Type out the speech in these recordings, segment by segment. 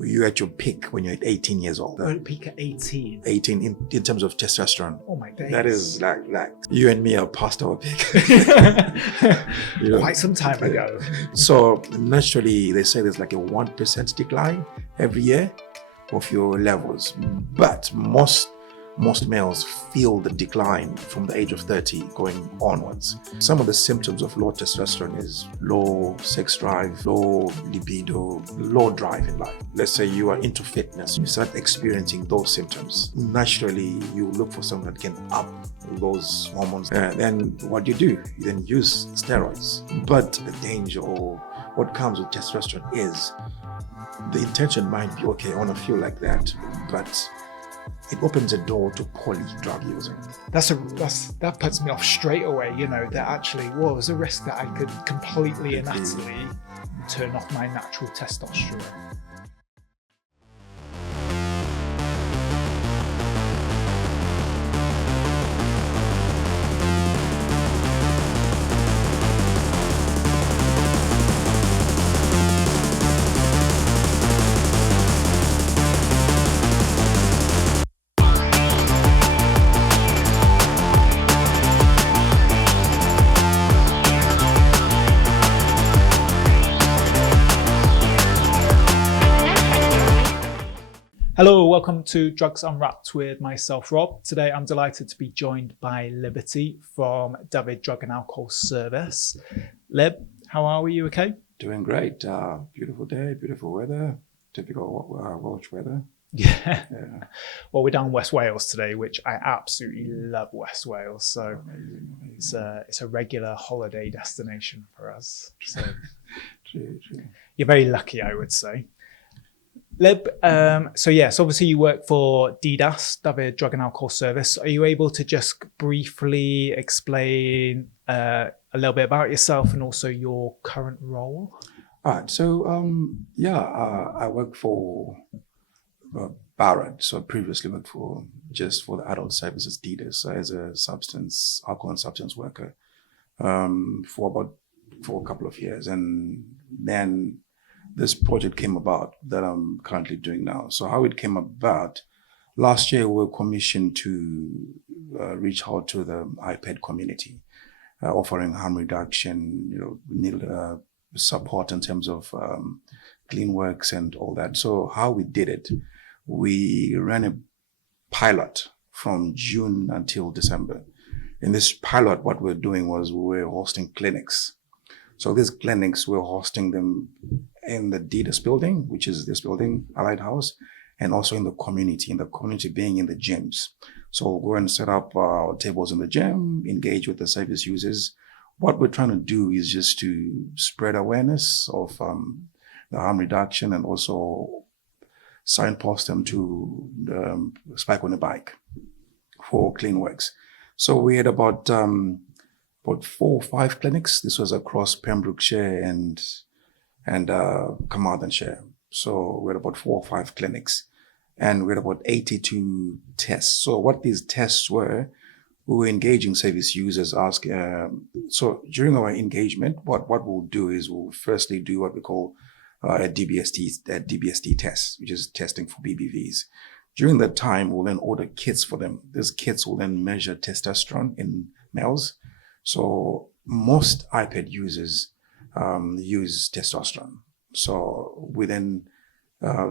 you're at your peak when you're at 18 years old. Peak at 18? 18 in terms of testosterone. Oh my days. That is like you and me are past our peak. Quite some time ago. So naturally, they say there's like a 1% decline every year of your levels. But most males feel the decline from the age of 30 going onwards. Some of the symptoms of low testosterone is low sex drive, low libido, low drive in life. Let's say you are into fitness, you start experiencing those symptoms. Naturally, you look for someone that can up those hormones. Then what you do, you then use steroids. But the danger or what comes with testosterone is the intention might be, okay, I want to feel like that, but it opens a door to poly drug using. That puts me off straight away, that actually was a risk that I could completely and utterly turn off my natural testosterone. Hello, welcome to Drugs Unwrapped with myself, Rob. Today I'm delighted to be joined by Liberty from Dyfed Drug and Alcohol Service. Lib, how are we? You okay? Doing great. Beautiful day, beautiful weather, typical Welsh weather. Yeah. Well, we're down in West Wales today, which I absolutely love West Wales. So amazing. It's a regular holiday destination for us. So True. You're very lucky, I would say. Lib, so yes, obviously you work for DDAS, Dyfed Drug and Alcohol Service. Are you able to just briefly explain a little bit about yourself and also your current role? All right, so I work for barod. So I previously worked for the adult services DDAS as a alcohol and substance worker for a couple of years, and then this project came about that I'm currently doing now. So how it came about, last year we were commissioned to reach out to the IPED community, offering harm reduction, need support in terms of clean works and all that. So how we did it, we ran a pilot from June until December. In this pilot, what we're doing was we were hosting clinics. So these clinics, we're hosting them in the DDAS building, which is this building, Allied House, and also in the community being in the gyms. So we'll go and set up tables in the gym, engage with the service users. What we're trying to do is just to spread awareness of the harm reduction and also signpost them to the Spike on a Bike for clean works. So we had about 4 or 5 clinics. This was across Pembrokeshire and Carmarthenshire. So we had about 4 or 5 clinics, and we had about 82 tests. So what these tests were, we were engaging service users. So during our engagement, what we'll do is we'll firstly do what we call a DBST test, which is testing for BBVs. During that time, we'll then order kits for them. These kits will then measure testosterone in males. So most IPED users use testosterone. So we then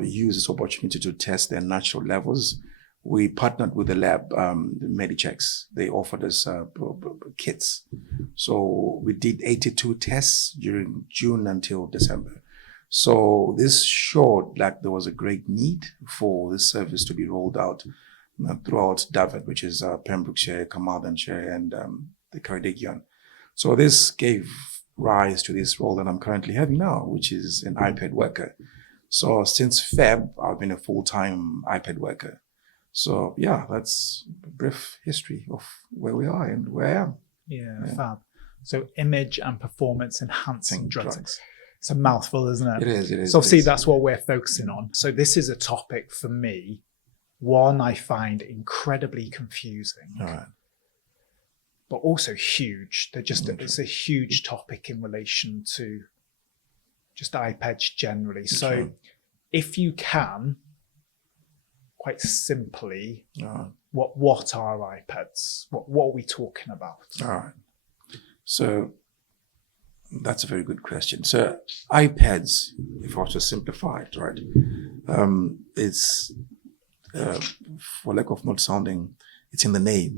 use this opportunity to test their natural levels. We partnered with the lab, Medichecks. They offered us kits. So we did 82 tests during June until December. So this showed that there was a great need for this service to be rolled out throughout Dyfed, which is Pembrokeshire, Carmarthenshire, and the Ceredigion. So this gave rise to this role that I'm currently having now, which is an IPED worker. So since Feb, I've been a full-time IPED worker. So yeah, that's a brief history of where we are and where I am. Yeah. Fab. So image and performance enhancing drugs. It's a mouthful, isn't it? It is. So obviously that's what we're focusing on. So this is a topic for me, one I find incredibly confusing. All right. But also huge. It's a huge topic in relation to just IPEDs generally. So if you can, quite simply, Uh, what are IPEDs? What are we talking about? all right. So that's a very good question. So IPEDs, if I was to simplify it, right, it's for lack of not sounding, it's in the name,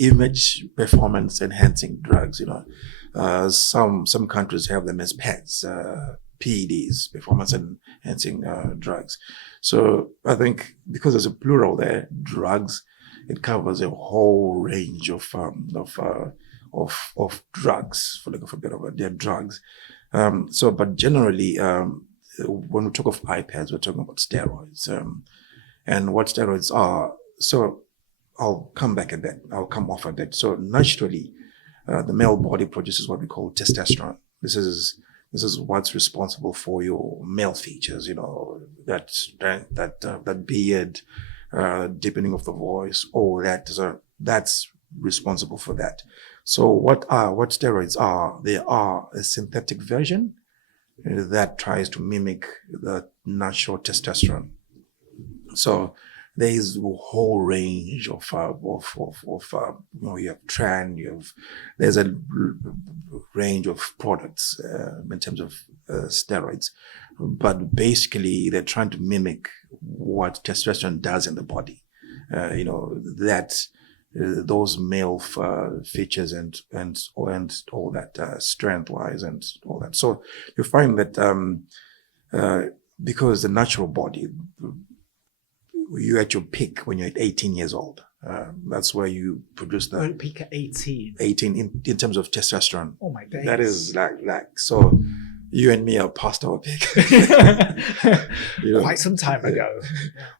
image performance enhancing drugs. Some countries have them as PEDs, PEDs, performance enhancing drugs. So I think because there's a plural there, drugs, it covers a whole range of drugs, for lack of a better word. They're drugs. But generally, when we talk of IPEDs, we're talking about steroids. And what steroids are. So I'll come back at that. I'll come off at that. So naturally, the male body produces what we call testosterone. This is what's responsible for your male features. That strength, that beard, deepening of the voice, all that. That's responsible for that. So what steroids are? They are a synthetic version that tries to mimic the natural testosterone. So there is a whole range of you have tran, there's a range of products in terms of steroids, but basically they're trying to mimic what testosterone does in the body. Those male features and all that, strength wise and all that. So you find that because the natural body, you're at your peak when you're at 18 years old. That's where you produce the peak at 18. 18 in terms of testosterone. Oh my days. That is like so. You and me are past our peak. Quite some time ago.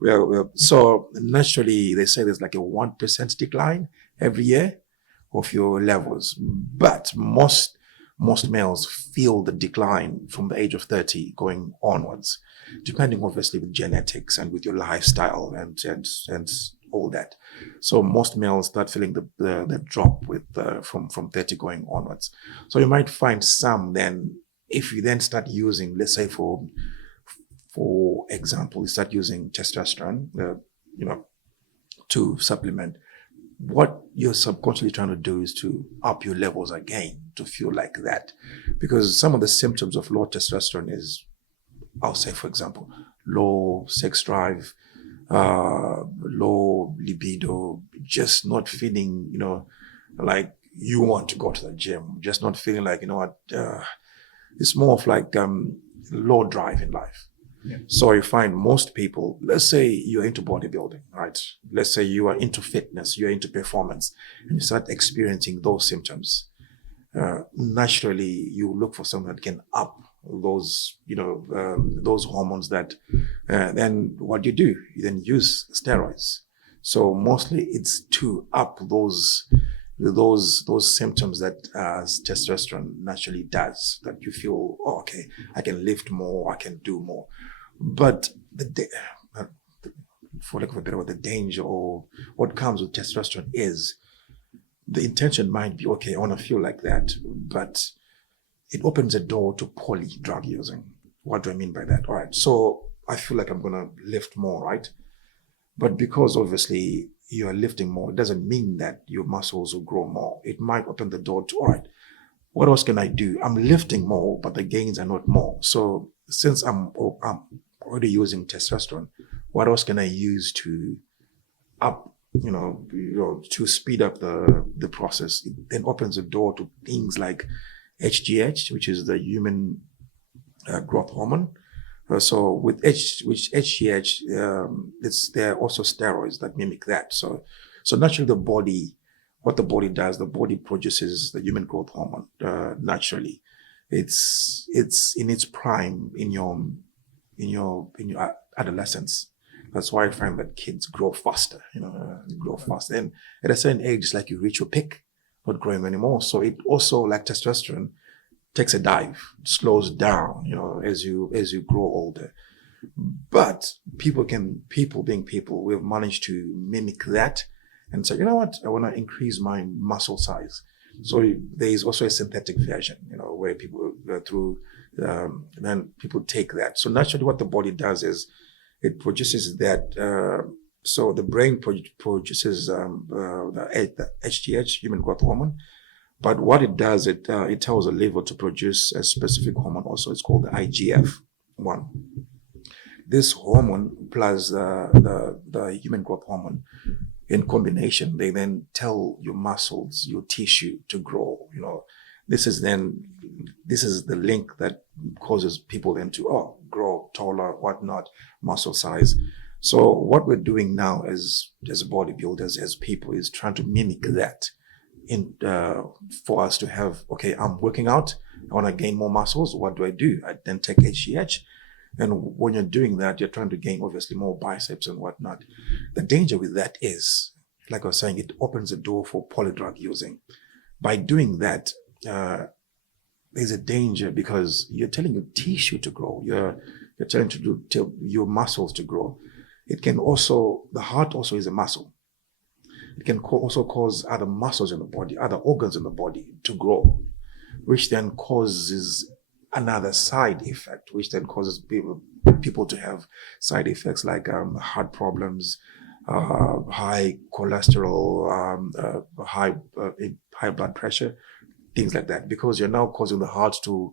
Well, so naturally, they say there's like a 1% decline every year of your levels, but most males feel the decline from the age of 30 going onwards, depending obviously with genetics and with your lifestyle and all that. So most males start feeling the drop with from 30 going onwards. So you might find some then, if you then start using, let's say for example, you start using testosterone, to supplement, what you're subconsciously trying to do is to up your levels again to feel like that. Because some of the symptoms of low testosterone is, I'll say, for example, low sex drive, low libido, just not feeling, like you want to go to the gym, just not feeling like, it's more of like low drive in life. Yeah. So you find most people, let's say you're into bodybuilding, right? Let's say you are into fitness, you're into performance, and you start experiencing those symptoms. Naturally, you look for something that can up those, those hormones that, then what you do, you then use steroids. So mostly it's to up those symptoms that testosterone naturally does, that you feel, oh, okay, I can lift more, I can do more. But for lack of a better word, the danger or what comes with testosterone is the intention might be, okay, I want to feel like that, but it opens a door to poly drug using. What do I mean by that? All right, so I feel like I'm going to lift more, right? But because obviously you are lifting more, it doesn't mean that your muscles will grow more. It might open the door to, all right, what else can I do? I'm lifting more, but the gains are not more. So since I'm already using testosterone, what else can I use to up, to speed up the process? It then opens the door to things like HGH, which is the human growth hormone. So with HGH, there are also steroids that mimic that. So naturally, what the body does, the body produces the human growth hormone naturally. It's in its prime in your adolescence. That's why I find that kids grow faster, grow faster. And at a certain age, it's like you reach your peak, not growing anymore. So it also, like testosterone, takes a dive, slows down, as you grow older. But people being people, we've managed to mimic that and say, you know what, I want to increase my muscle size. So there is also a synthetic version, where people through then people take that. So naturally what the body does is it produces that. So the brain produces the HGH, human growth hormone. But what it does, it tells the liver to produce a specific hormone also. It's called the IGF-1. This hormone plus the human growth hormone in combination, they then tell your muscles, your tissue to grow. This is the link that causes people then to grow taller, whatnot, muscle size. So what we're doing now as bodybuilders, as people, is trying to mimic that for us to have, okay, I'm working out, I want to gain more muscles. What do? I then take HGH. And when you're doing that, you're trying to gain obviously more biceps and whatnot. The danger with that is, like I was saying, it opens the door for polydrug using. By doing that, there's a danger because you're telling your tissue to grow. You're trying to tell your muscles to grow. It can also, the heart also is a muscle. It can also cause other muscles in the body, other organs in the body to grow, which then causes another side effect, which then causes people to have side effects like heart problems, high cholesterol, high blood pressure, things like that, because you're now causing the heart to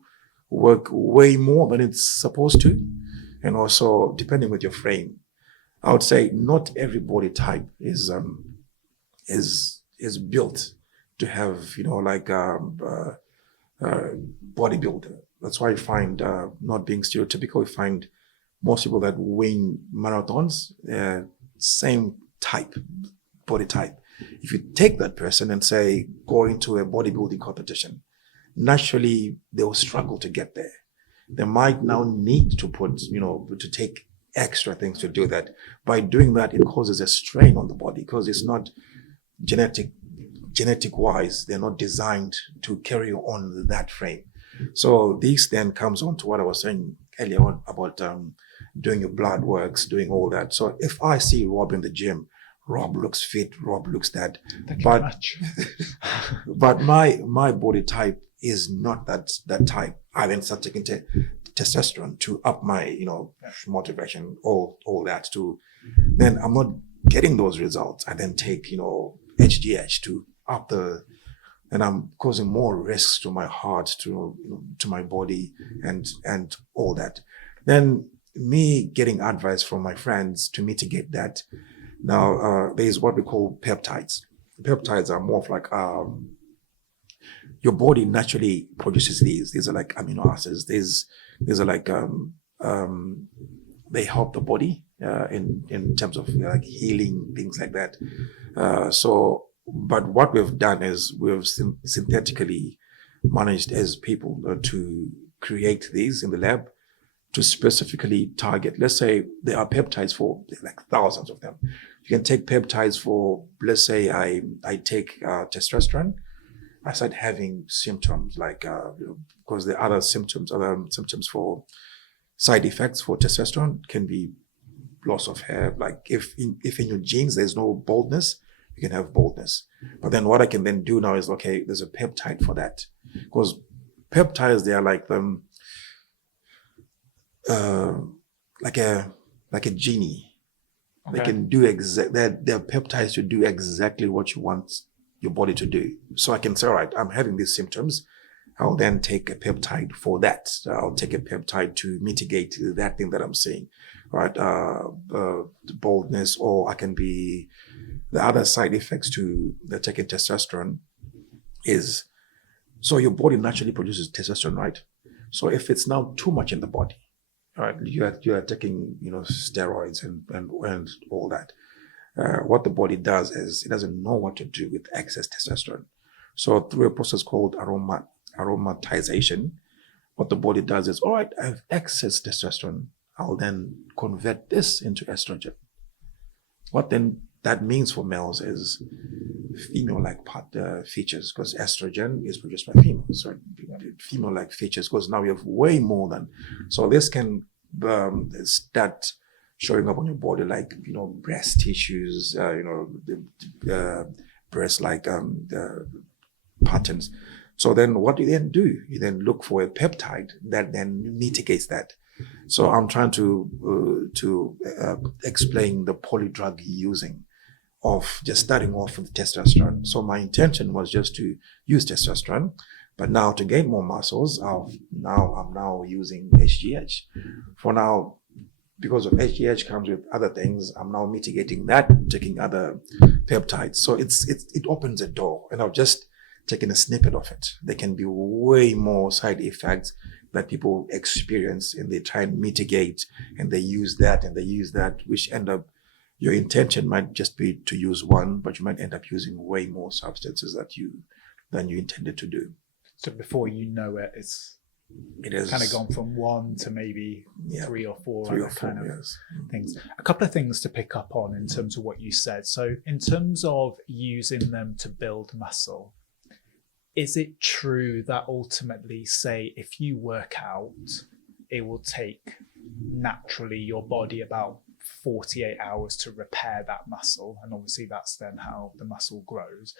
work way more than it's supposed to. And also, depending with your frame, I would say not every body type is built to have, bodybuilder. That's why I find, not being stereotypical, I find most people that win marathons, same type, body type. If you take that person and say, go into a bodybuilding competition, naturally they will struggle to get there. They might now need to to take extra things to do that. By doing that, it causes a strain on the body because it's not genetic wise, they're not designed to carry on that frame. So this then comes on to what I was saying earlier on about doing your blood works, doing all that. So if I see Rob in the gym, Rob looks fit, Rob looks that, but my body type is not that type. I then start taking testosterone to up my motivation, all that to, then I'm not getting those results. I then take HGH to up and I'm causing more risks to my heart, to my body, and all that. Then me getting advice from my friends to mitigate that. Now there's what we call peptides. Peptides are more of like your body naturally produces these. These are like amino acids. These are like they help the body in terms of like healing, things like that. But what we've done is we've synthetically managed as people to create these in the lab to specifically target. Let's say there are peptides for like thousands of them. You can take peptides for, let's say I take testosterone. I start having symptoms like, because the other symptoms for side effects for testosterone can be loss of hair. Like if in your genes there's no baldness, you can have baldness. But then what I can then do now is, okay, there's a peptide for that. Because peptides, they are like them, like a genie. Okay. They can do they're peptides to do exactly what you want your body to do. So I can say, all right, I'm having these symptoms. I'll then take a peptide for that. I'll take a peptide to mitigate that thing that I'm seeing, right? The baldness, or I can be the other side effects to the taking testosterone is, so your body naturally produces testosterone, right? So if it's now too much in the body, right, you are taking steroids and all that. What the body does is it doesn't know what to do with excess testosterone. So through a process called aromatization, what the body does is, all right, I have excess testosterone. I'll then convert this into estrogen. What then that means for males is female-like features, because estrogen is produced by females. So female-like features, because now we have way more than. So this can start showing up on your body, like breast tissues, breast like patterns. So then what do you then do? You then look for a peptide that then mitigates that. So I'm trying to explain the polydrug you're using of just starting off with testosterone. So my intention was just to use testosterone, but now to gain more muscles, I'm now using HGH. For now, because of HGH comes with other things, I'm now mitigating that, taking other peptides. So it opens a door, and I've just taken a snippet of it. There can be way more side effects that people experience, and they try and mitigate, and they use that, which end up, your intention might just be to use one, but you might end up using way more substances than you intended to do. So before you know it, it has kind of gone from one to maybe three or four kind of things. A couple of things to pick up on in terms of what you said. So in terms of using them to build muscle, is it true that ultimately, say, if you work out, it will take naturally your body about 48 hours to repair that muscle, and obviously that's then how the muscle grows?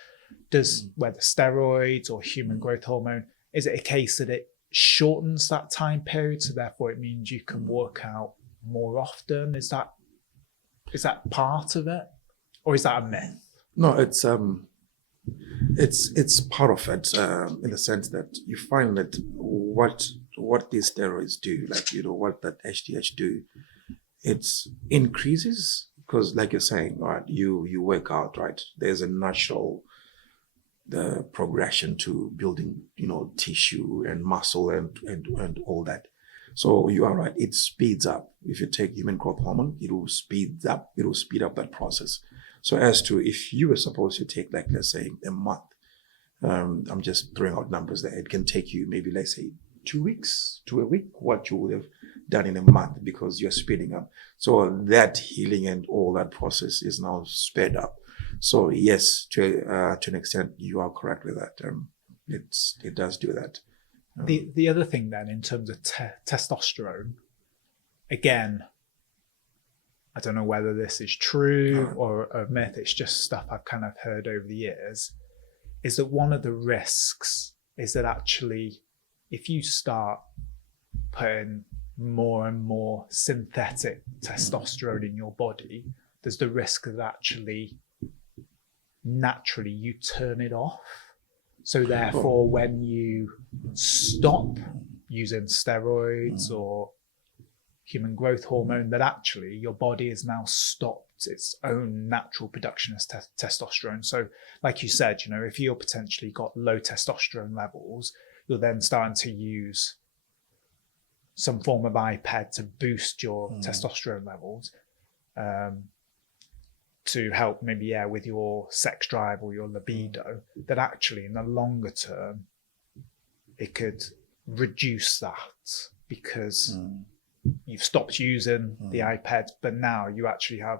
Does, whether steroids or human growth hormone, is it a case that it shortens that time period, so therefore it means you can work out more often? Is that part of it, or is that a myth? No, it's part of it, in the sense that you find that what these steroids do, like, what that HGH do, it increases, because like you're saying, right, you work out, right, there's a natural the progression to building, tissue and muscle and all that. So you are right, it speeds up. If you take human growth hormone, it will speed up that process. So as to if you were supposed to take, like, let's say a month, I'm just throwing out numbers there, it can take you maybe, let's say, 2 weeks to a week, what you would have done in a month, because you're speeding up. So that healing and all that process is now sped up. So yes, to an extent, you are correct with that. It does do that. The other thing then, in terms of testosterone, again, I don't know whether this is true or a myth, it's just stuff I've kind of heard over the years, is that one of the risks is that actually, if you start putting more and more synthetic testosterone in your body, there's the risk that actually naturally you turn it off. So therefore, when you stop using steroids or human growth hormone, that actually your body has now stopped its own natural production of testosterone. So like you said, if you're potentially got low testosterone levels, you're then starting to use some form of IPED to boost your testosterone levels, to help maybe, with your sex drive or your libido, that actually in the longer term, it could reduce that, because you've stopped using the IPED, but now you actually have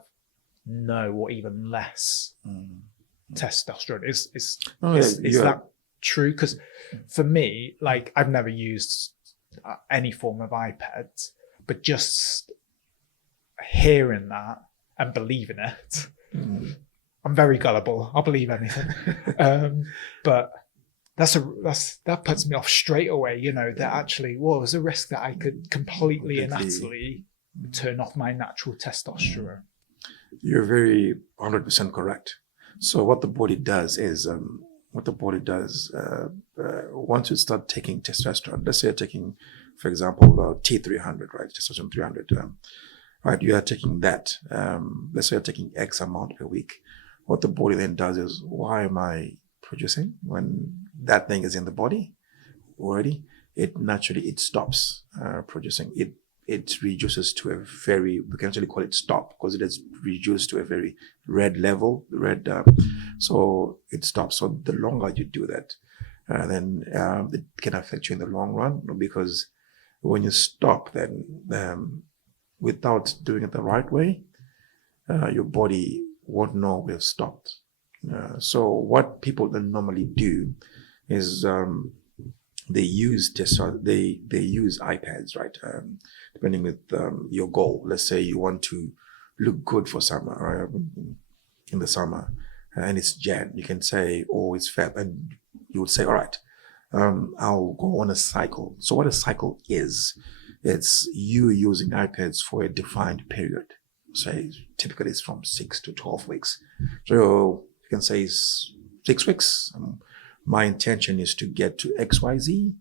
no or even less testosterone. Is that true? Because for me, like, I've never used any form of IPEDs, but just hearing that and believing it, I'm very gullible. I'll believe anything. But that puts me off straight away. That actually, there's a risk that I could completely and utterly turn off my natural testosterone. You're very 100% correct. So what the body does is, once you start taking testosterone, let's say you're taking, for example, T300, right, testosterone 300, right, you are taking that, let's say you're taking X amount per week. What the body then does is, why am I producing when that thing is in the body already? It naturally stops producing. It reduces to a very, we can actually call it stop, because it is reduced to a very red level, so it stops. So the longer you do that, then it can affect you in the long run, because when you stop, then without doing it the right way, your body won't know we have stopped. So what people then normally do is they use IPEDs, right? Depending with your goal. Let's say you want to look good for summer, right? In the summer, and it's Jan. You can say, it's Feb, and you would say, all right, I'll go on a cycle. So what a cycle is, it's you using IPEDs for a defined period. Say typically it's from 6 to 12 weeks. So you can say it's 6 weeks. My intention is to get to XYZ.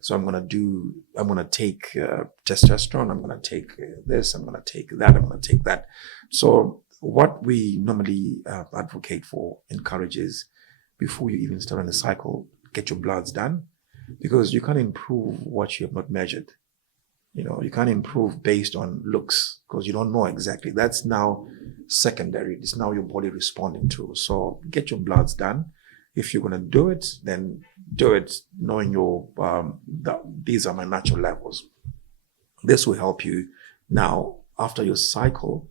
So I'm going to take testosterone. I'm going to take this. I'm going to take that. I'm going to take that. So what we normally advocate for, encourages, before you even start on the cycle, get your bloods done, because you can't improve what you have not measured. You can't improve based on looks because you don't know exactly. That's now secondary. It's now your body responding to. So get your bloods done. If you're going to do it, then do it knowing these are my natural levels. This will help you now after your cycle,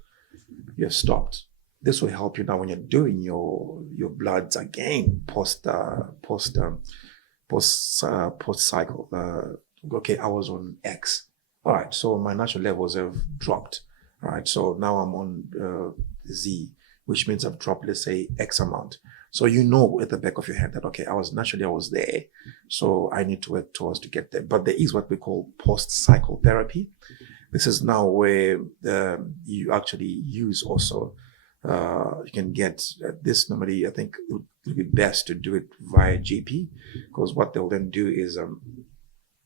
you have stopped. This will help you now when you're doing your bloods again post cycle. Okay, I was on X. All right, so my natural levels have dropped. All right, so now I'm on Z, which means I've dropped, let's say, X amount. So you know at the back of your head that, okay, I was there, so I need to work towards to get there. But there is what we call post-cycle therapy. This is now where you actually use also, you can get this normally, I think it would be best to do it via GP, because what they'll then do is,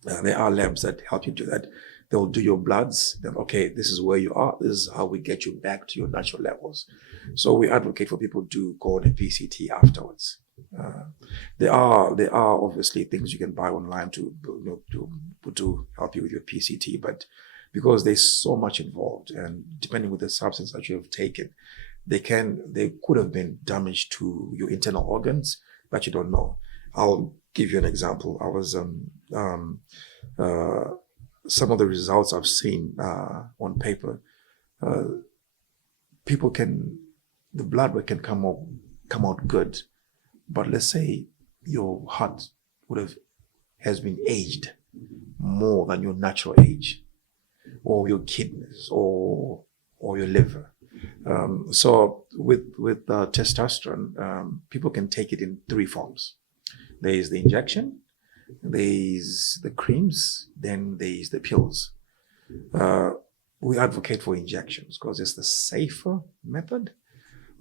there are labs that help you do that. They'll do your bloods. Then, okay, this is where you are. This is how we get you back to your natural levels. So we advocate for people to go on a PCT afterwards. There are obviously things you can buy online to help you with your PCT, but because there's so much involved, and depending with the substance that you have taken, they could have been damage to your internal organs, but you don't know. I'll give you an example. I was some of the results I've seen on paper, the blood work can come out good, but let's say your heart has been aged more than your natural age, or your kidneys, or your liver. So with testosterone, people can take it in 3 forms. There is the injection, there's the creams, then there's the pills. We advocate for injections because it's the safer method.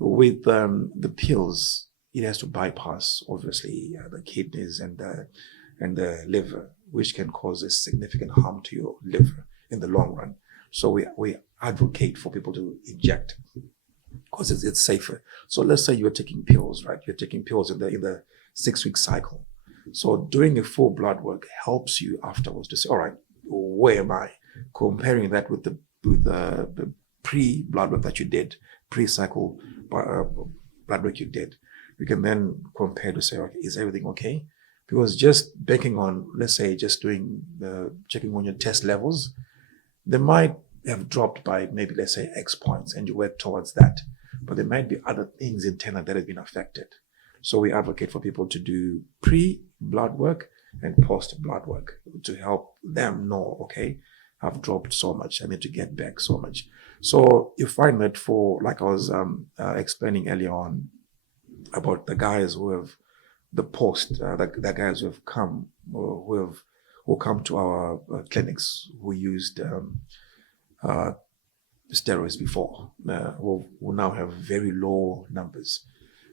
With the pills, it has to bypass, obviously, the kidneys and the liver, which can cause a significant harm to your liver in the long run. So we advocate for people to inject because it's safer. So let's say you're taking pills, right? You're taking pills in the 6-week cycle. So doing a full blood work helps you afterwards to say, all right, where am I? Comparing that with the pre-blood work that you did, pre-cycle blood work you did, we can then compare to say, okay, is everything okay? Because just banking on, let's say, just doing checking on your test levels, they might have dropped by maybe, let's say, X points, and you work towards that. But there might be other things internal that have been affected. So we advocate for people to do pre-blood work and post-blood work to help them know, okay, I've dropped so much, I need to get back so much. So you find that for, like I was explaining earlier on about the guys who have the guys who have come, or who come to our clinics who used steroids before, who now have very low numbers.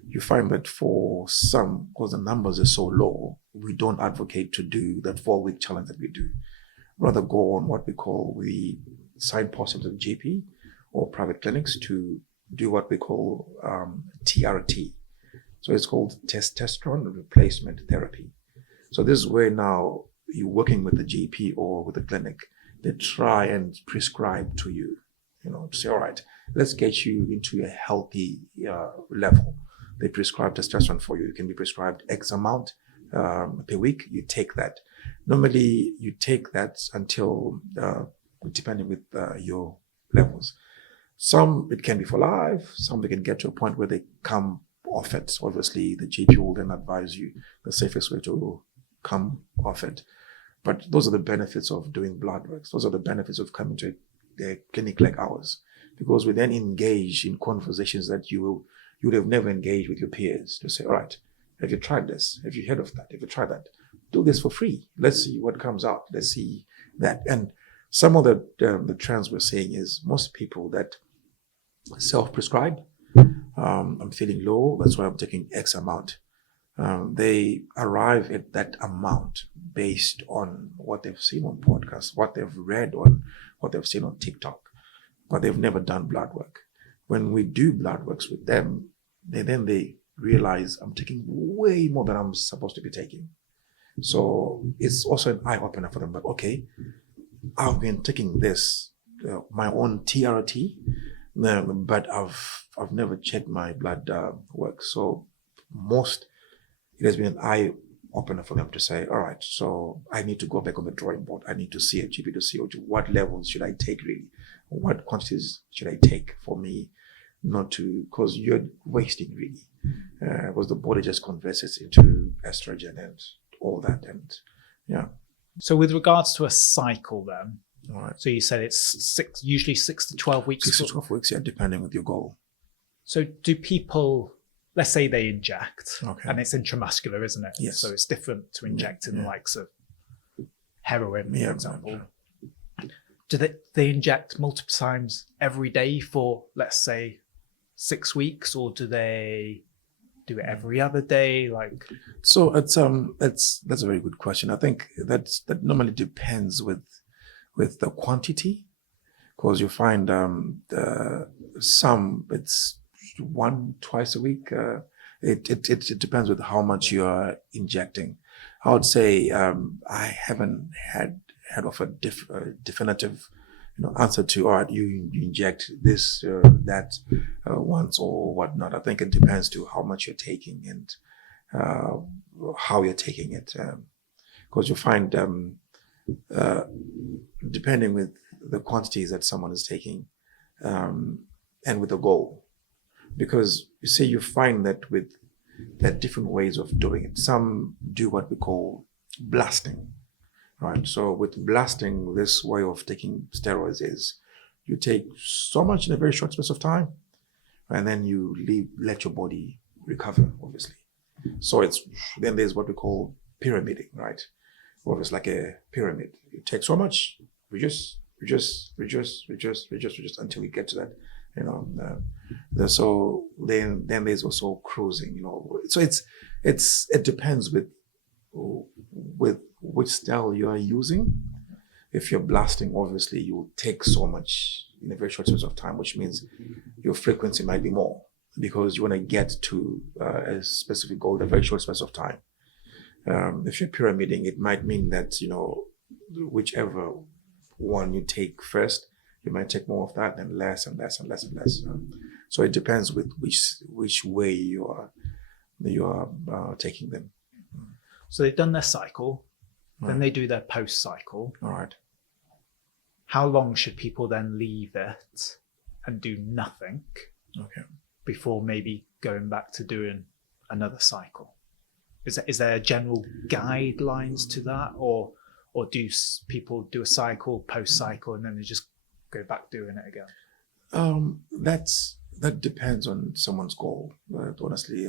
You find that for some, because the numbers are so low, we don't advocate to do that 4-week challenge that we do. Rather go on what we signpost them to the GP or private clinics to do what we call TRT. So it's called testosterone replacement therapy. So this is where now you're working with the GP or with the clinic. They try and prescribe to you, to say, all right, let's get you into a healthy level. They prescribe testosterone for you. It can be prescribed X amount per week. You take that. Normally, you take that until, depending with your levels. Some, it can be for life. Some, they can get to a point where they come off it. Obviously, the GP will then advise you the safest way to come off it. But those are the benefits of doing blood works. Those are the benefits of coming to a clinic like ours, because we then engage in conversations that you would have never engaged with your peers to say, all right, have you tried this? Have you heard of that? Have you tried that? do this for free. Let's see what comes out. Let's see that. And some of the trends we're seeing is most people that self-prescribe, I'm feeling low, that's why I'm taking X amount. They arrive at that amount based on what they've seen on podcasts, what they've read on, what they've seen on TikTok, but they've never done blood work. When we do blood works with them, they realize I'm taking way more than I'm supposed to be taking. So it's also an eye opener for them. But okay, I've been taking this, my own TRT, but I've never checked my blood work. So it has been an eye opener for them to say, all right, so I need to go back on the drawing board. I need to see a GP to CO2. What levels should I take really? What quantities should I take for me not to, because you're wasting really. Because the body just converts it into estrogen and all that. And yeah. So with regards to a cycle then, All right. so you said it's usually 6 to 12 weeks. 6 to 12 weeks, yeah, depending on your goal. So do people, let's say they inject, Okay. and it's intramuscular, isn't it? Yes. So it's different to injecting the likes of heroin, for example. Do they inject multiple times every day for, let's say, 6 weeks, or do they do it every other day? Like, so that's a very good question. I think that normally depends with the quantity, because you find some it's 1-2 a week. It depends with how much you are injecting. I would say I haven't had of a definitive answer to, all right, you inject this, that once or whatnot. I think it depends to how much you're taking and how you're taking it. Because you find, depending with the quantities that someone is taking and with the goal. Because you see, you find that there are different ways of doing it. Some do what we call blasting. Right. So with blasting, this way of taking steroids is you take so much in a very short space of time, and then you let your body recover, obviously. So then there's what we call pyramiding, right? Or it's like a pyramid. You take so much, reduce until you get to that. So then there's also cruising, So it depends with which style you are using. If you're blasting, obviously you will take so much in a very short space of time, which means your frequency might be more because you want to get to a specific goal in a very short space of time. If you're pyramiding, it might mean that, whichever one you take first, you might take more of that and less and less and less and less. So it depends with which way you are taking them. so they've done their cycle, then they do their post cycle. All right. How long should people then leave it and do nothing before maybe going back to doing another cycle? Is there general guidelines to that, or do people do a cycle, post cycle, and then they just go back doing it again? That depends on someone's goal, honestly.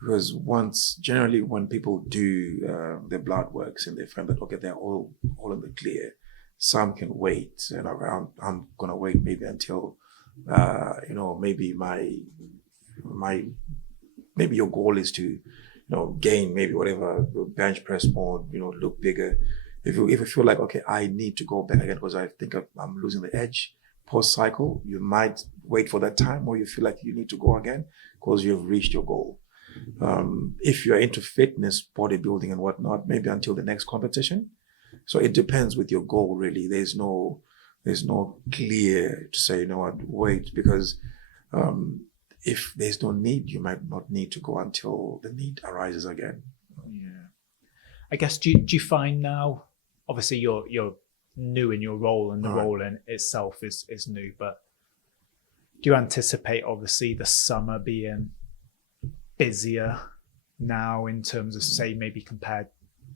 Because generally when people do their blood works and they find that, okay, they're all in the clear, some can wait. And I'm going to wait maybe until, maybe maybe your goal is to, gain maybe whatever, bench press more, look bigger. If you feel like, okay, I need to go back again because I think I'm losing the edge post cycle, you might wait for that time, or you feel like you need to go again because you've reached your goal. If you're into fitness, bodybuilding and whatnot, maybe until the next competition. So it depends with your goal, really. There's no clear to say, wait, because if there's no need, you might not need to go until the need arises again. Yeah. I guess, do you find now, obviously you're new in your role and the role in itself is new, but do you anticipate obviously the summer being busier now in terms of, say, maybe compared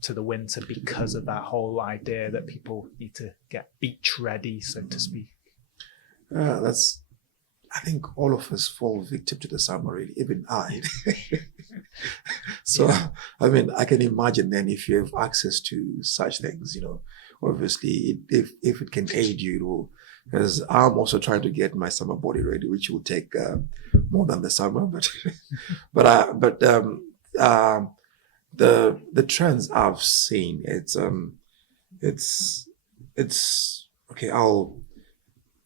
to the winter because of that whole idea that people need to get beach ready, so to speak? I think all of us fall victim to the summer, really, even I. So, Yeah. I mean, I can imagine then if you have access to such things, obviously, if it can aid you, it will. Because I'm also trying to get my summer body ready, which will take more than the summer, but the trends I've seen, it's okay.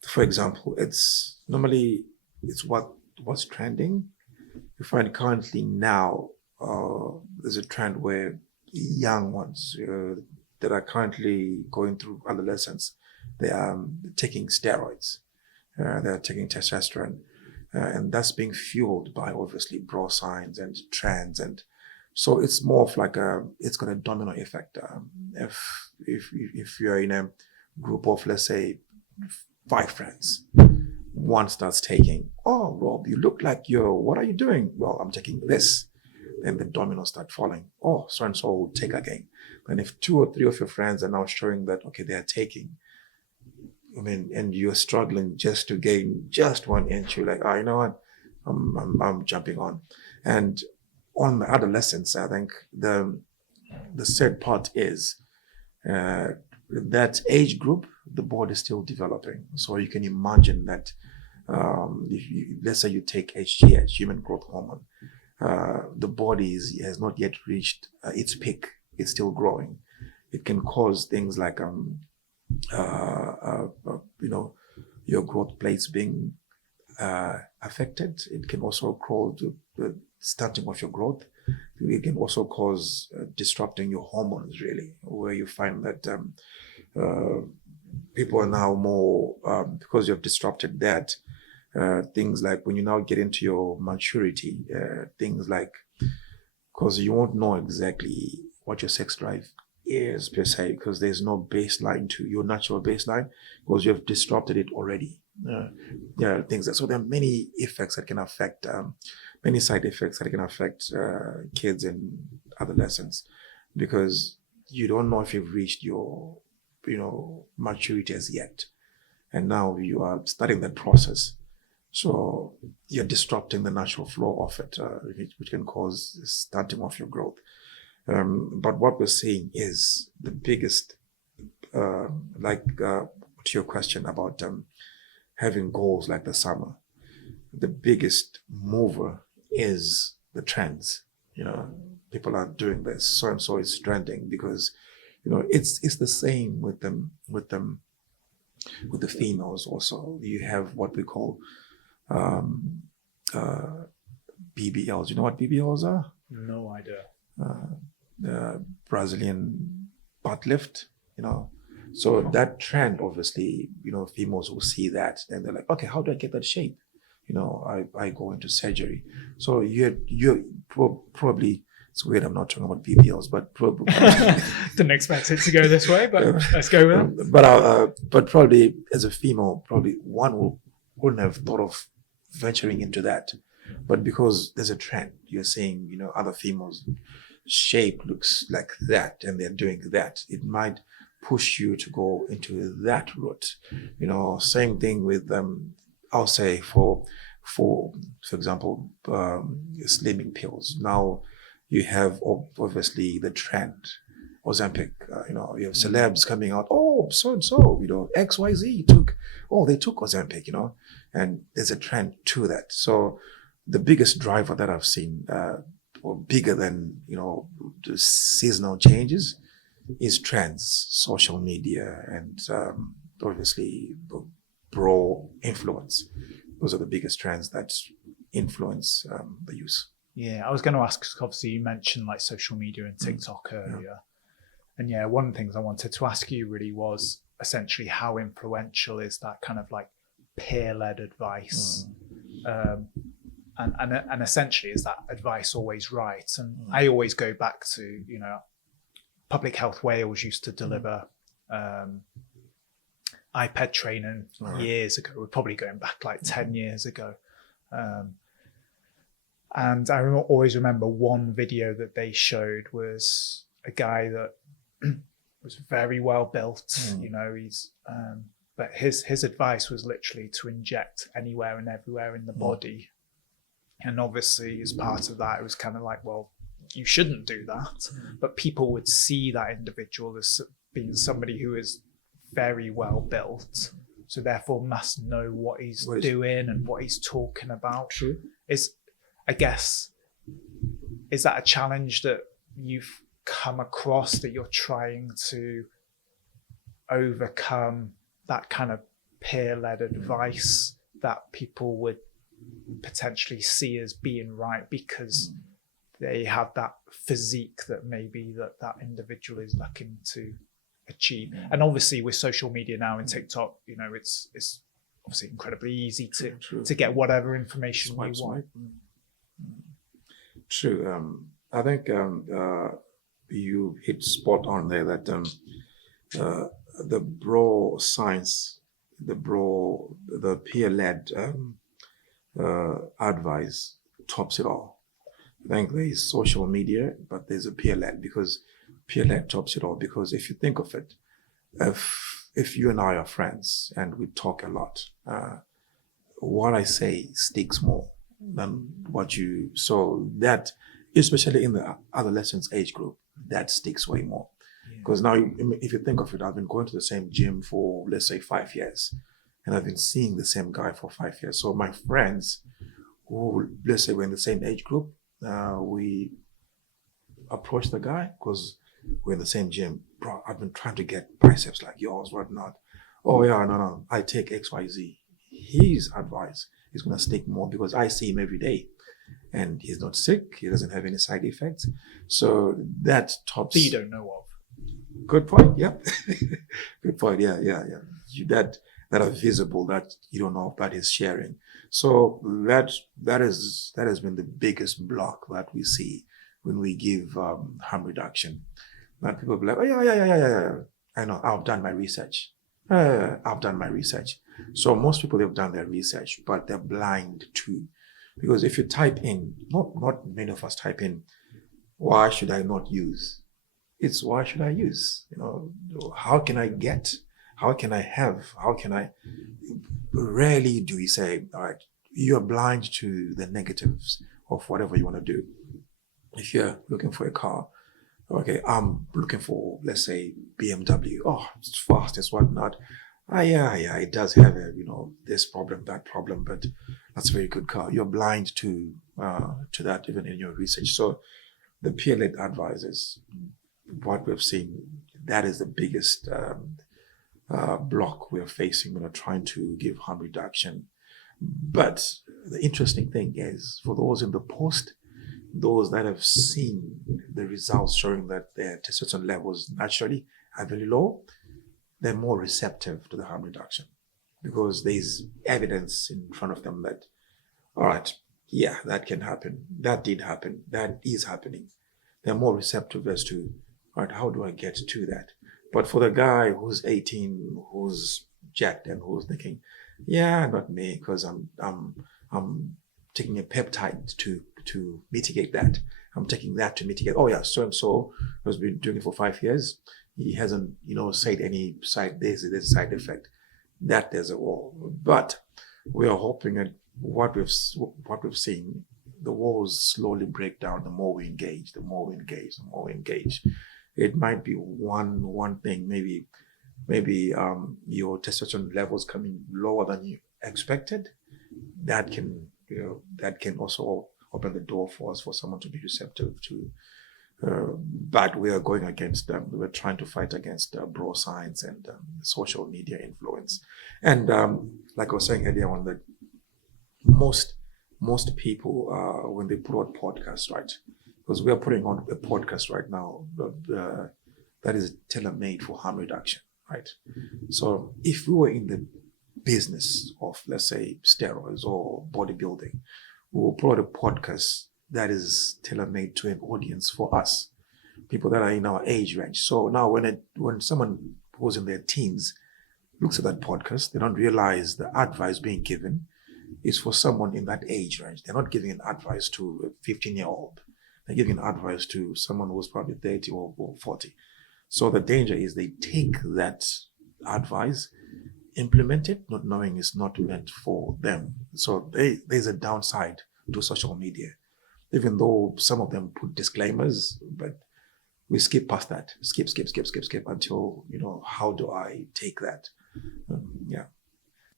For example, it's normally it's what's trending. You find currently now there's a trend where young ones that are currently going through adolescence, they are taking steroids, they're taking testosterone, and that's being fueled by obviously bro signs and trends, and so it's more of like it's got a domino effect. If you're in a group of, let's say, 5 friends, one starts taking, oh, Rob, you look like what are you doing? Well, I'm taking this. Then the dominoes start falling. Oh, so and so will take again. And if 2 or 3 of your friends are now showing that, okay, they are taking, I mean, and you're struggling just to gain just 1 inch, you're like, oh, you know what? I'm jumping on. And on the adolescence, I think the sad part is that age group, the body is still developing. So you can imagine that let's say you take HGH, human growth hormone, the body has not yet reached its peak. It's still growing. It can cause things like your growth plates being affected. It can also cause the stunting of your growth. It can also cause disrupting your hormones, really, where you find that people are now more, because you've disrupted that, things like when you now get into your maturity, things like, because you won't know exactly what your sex drive is per se, because there's no baseline to your natural baseline, because you have disrupted it already. Things that, so there are many effects that can affect, many side effects that can affect kids and adolescents, because you don't know if you've reached your, maturity as yet, and now you are starting that process. So you're disrupting the natural flow of it, which can cause stunting of your growth. But what we're seeing is the biggest, to your question about having goals like the summer, the biggest mover is the trends. People are doing this, so and so is trending, because it's the same with the females also. You have what we call BBLs. You know what BBLs are? No idea. The Brazilian butt lift, So that trend, obviously, females will see that and they're like, okay, how do I get that shape? I go into surgery. So you're probably, it's weird I'm not talking about BBLs, but probably Didn't expect it to go this way, but let's go with it. But probably as a female, probably one wouldn't have thought of venturing into that. But because there's a trend, you're saying, other females' shape looks like that and they're doing that, it might push you to go into that route. Same thing with I'll say for example, slimming pills. Now you have obviously the trend, Ozempic. You have celebs coming out. Oh, so and so, XYZ took. Oh, they took Ozempic. And there's a trend to that. So the biggest driver that I've seen, or bigger than the seasonal changes, is trends, social media, and obviously bro influence. Those are the biggest trends that influence the use. Yeah, I was going to ask, because obviously you mentioned like social media and TikTok earlier. And one of the things I wanted to ask you really was essentially how influential is that kind of like peer-led advice? And essentially, is that advice always right? And I always go back to, Public Health Wales used to deliver IPED training years ago. We're probably going back like 10 years ago. And I always remember one video that they showed was a guy that was very well built. He's But his advice was literally to inject anywhere and everywhere in the body. And obviously, as part of that, it was kind of like, well, you shouldn't do that. But people would see that individual as being somebody who is very well built, so therefore must know what he's doing and what he's talking about. True. I guess, is that a challenge that you've come across, that you're trying to overcome, that kind of peer-led advice that people would potentially see as being right because they have that physique that maybe that individual is looking to achieve? And obviously with social media now and TikTok, it's obviously incredibly easy to get whatever information you want. True. I think you hit spot on there that the bro science, the peer-led advice tops it all. I think there is social media, but there's a peer-led, because peer-led tops it all. Because if you think of it, if you and I are friends and we talk a lot, what I say sticks more than what you. So that, especially in the adolescence age group, that sticks way more. Because now, if you think of it, I've been going to the same gym for, let's say, 5 years, and I've been seeing the same guy for 5 years. So my friends, who, let's say, we're in the same age group, we approach the guy because we're in the same gym. Bro, I've been trying to get biceps like yours, whatnot. Oh yeah, no, I take XYZ. His advice is gonna stick more because I see him every day, and he's not sick. He doesn't have any side effects. So that tops. That you don't know of. Good point. Yep. Good point. Yeah. That are visible, that you don't know, that is sharing. So that has been the biggest block that we see when we give harm reduction. That people be like, oh yeah. I know. I've done my research. So most people have done their research, but they're blind too, because if you type in, not many of us type in, why should I not use? It's why should I use? How can I get? How can I have? How can I? Rarely do we say, all right, you're blind to the negatives of whatever you want to do. If you're looking for a car, okay, I'm looking for, let's say, BMW. Oh, it's fast, it's whatnot. Yeah, it does have this problem, that problem, but that's a very good car. You're blind to that even in your research. So the peer-led advisors, what we've seen, that is the biggest block we're facing when we're trying to give harm reduction. But the interesting thing is, for those in the post, those that have seen the results showing that their testosterone levels naturally are very low, they're more receptive to the harm reduction because there's evidence in front of them that, all right, yeah, that can happen. That did happen. That is happening. They're more receptive as to, all right, how do I get to that? But for the guy who's 18, who's jacked and who's thinking, yeah, not me, because I'm taking a peptide to mitigate that. I'm taking that to mitigate. Oh yeah, so and so has been doing it for 5 years. He hasn't, said any there's a side effect. That there's a wall. But we are hoping that what we've seen, the walls slowly break down. The more we engage. It might be one thing, maybe your testosterone levels coming lower than you expected. That can also open the door for someone to be receptive to. But we are going against them. We're trying to fight against bro science and social media influence. And like I was saying earlier on, that most people, when they put out podcasts, right? Because we are putting on a podcast right now that is tailor-made for harm reduction, right? So if we were in the business of, let's say, steroids or bodybuilding, we will put out a podcast that is tailor-made to an audience for us, people that are in our age range. So now when someone who's in their teens looks at that podcast, they don't realize the advice being given is for someone in that age range. They're not giving an advice to a 15-year-old. They're giving advice to someone who's probably 30 or 40. So the danger is they take that advice implement it, not knowing it's not meant for them. So there's a downside to social media, even though some of them put disclaimers, but we skip past that, skip until, how do I take that? Yeah.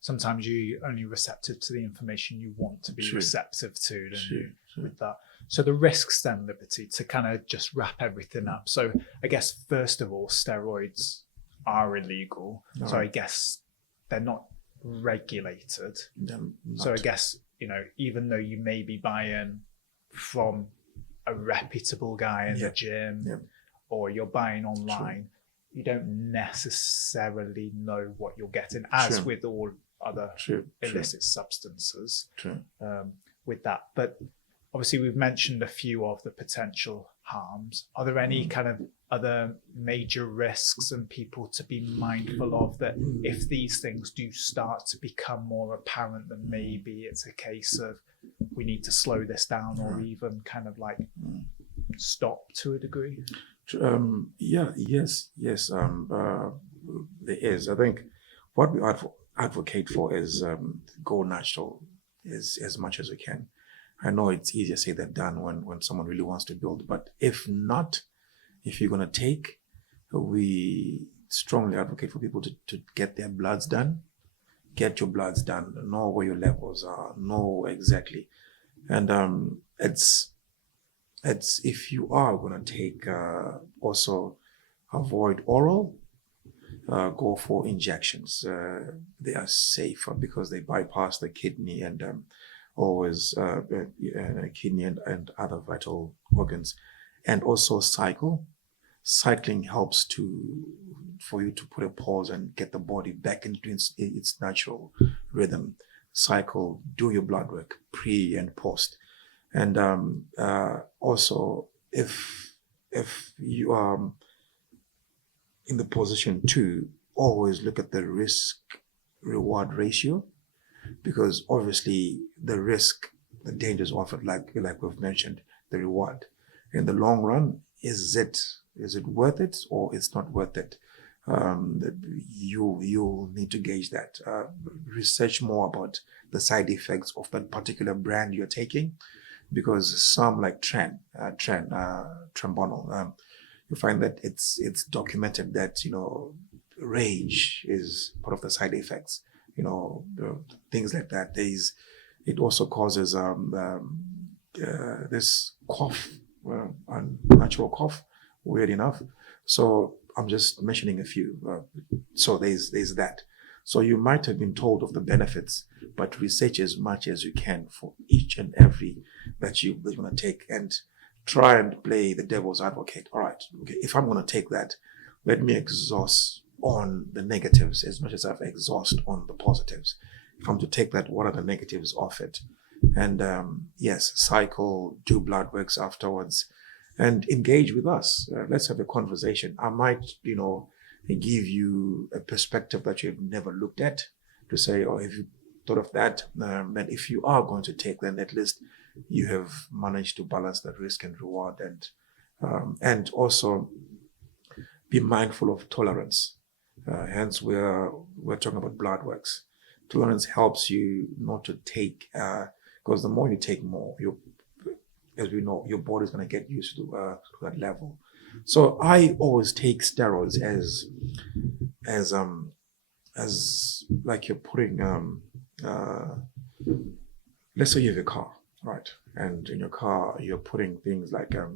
Sometimes you're only receptive to the information you want to be True. receptive to, don't True, you, true. with that. So the risks then, Liberty, to kind of just wrap everything up. So I guess, first of all, steroids are illegal. All So I right. guess they're not regulated. Them So I not- guess, even though you may be buying from a reputable guy in Yeah. the gym Yeah. or you're buying online, you don't necessarily know what you're getting, as True. with all other True. illicit substances True. with that. But obviously we've mentioned a few of the potential harms. Are there any kind of other major risks and people to be mindful of, that if these things do start to become more apparent, then maybe it's a case of we need to slow this down, or even kind of like stop to a degree? Yes. There is. I think what we advocate for is go natural as much as we can. I know it's easier said than done when someone really wants to build, but if not, if you're going to take, we strongly advocate for people to get their bloods done. Get your bloods done. Know where your levels are. Know exactly, and it's if you are going to take, also avoid oral. Go for injections. They are safer because they bypass the kidney and always kidney and other vital organs, and also cycle. Cycling helps for you to put a pause and get the body back into its natural rhythm. Cycle, do your blood work pre and post, and also if you are in the position to always look at the risk reward ratio, because obviously the risk, the dangers of it, like we've mentioned, the reward in the long run, is it worth it or it's not worth it? You need to gauge that. Research more about the side effects of that particular brand you're taking, because some like Trembonal, you find that it's documented that rage is part of the side effects. Things like that. It also causes this cough, unnatural cough, weird enough. So I'm just mentioning a few. So there's that. So you might have been told of the benefits, but research as much as you can for each and every that you want to take, and try and play the devil's advocate. All right, okay, if I'm going to take that, let me exhaust on the negatives as much as I've exhausted on the positives. If I'm to take that, what are the negatives of it? And yes, cycle, do blood works afterwards, and engage with us. Let's have a conversation. I might, give you a perspective that you've never looked at, to say, oh, have you thought of that? And if you are going to take, then at least you have managed to balance that risk and reward, and also be mindful of tolerance. Hence, we're talking about blood works. Tolerance helps you not to take, because the more you take more, as we know, your body's going to get used to that level. So I always take steroids as like you're putting, let's say you have a car, right? And in your car, you're putting things like a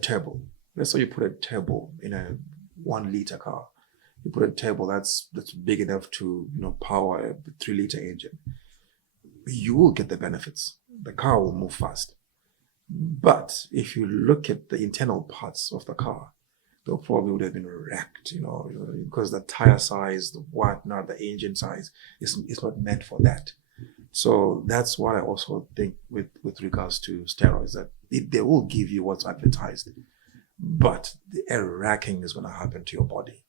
turbo. Let's say you put a turbo in a 1 liter car. You put a turbo that's big enough to power a 3-liter engine. You will get the benefits. The car will move fast. But if you look at the internal parts of the car, they probably would have been wrecked, because the tire size, the whatnot, the engine size is not meant for that. So that's what I also think with regards to steroids, that they will give you what's advertised, but a wrecking is going to happen to your body,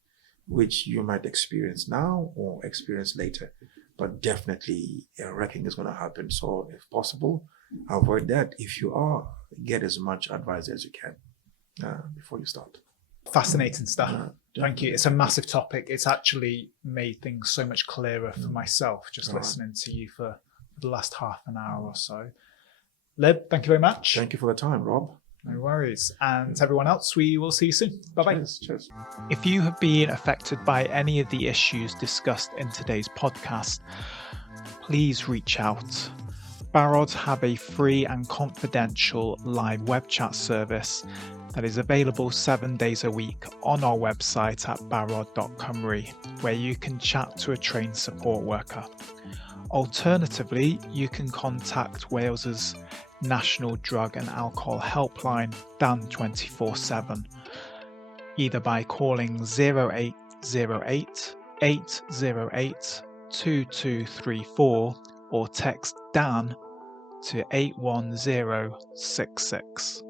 which you might experience now or experience later, but definitely a wrecking is going to happen. So if possible, avoid that. If you are, get as much advice as you can before you start. Fascinating stuff. Yeah, Thank you. It's a massive topic. It's actually made things so much clearer for myself just All right. listening to you for the last half an hour or so. Lib, thank you very much. Thank you for the time, Rob. No worries. And to everyone else, we will see you soon. Bye-bye. Cheers. If you have been affected by any of the issues discussed in today's podcast, please reach out. Barod have a free and confidential live web chat service that is available 7 days a week on our website at barod.cymru, where you can chat to a trained support worker. Alternatively, you can contact Wales's National Drug and Alcohol Helpline Dan 24/7, either by calling 0808 808 2234 or text Dan to 81066.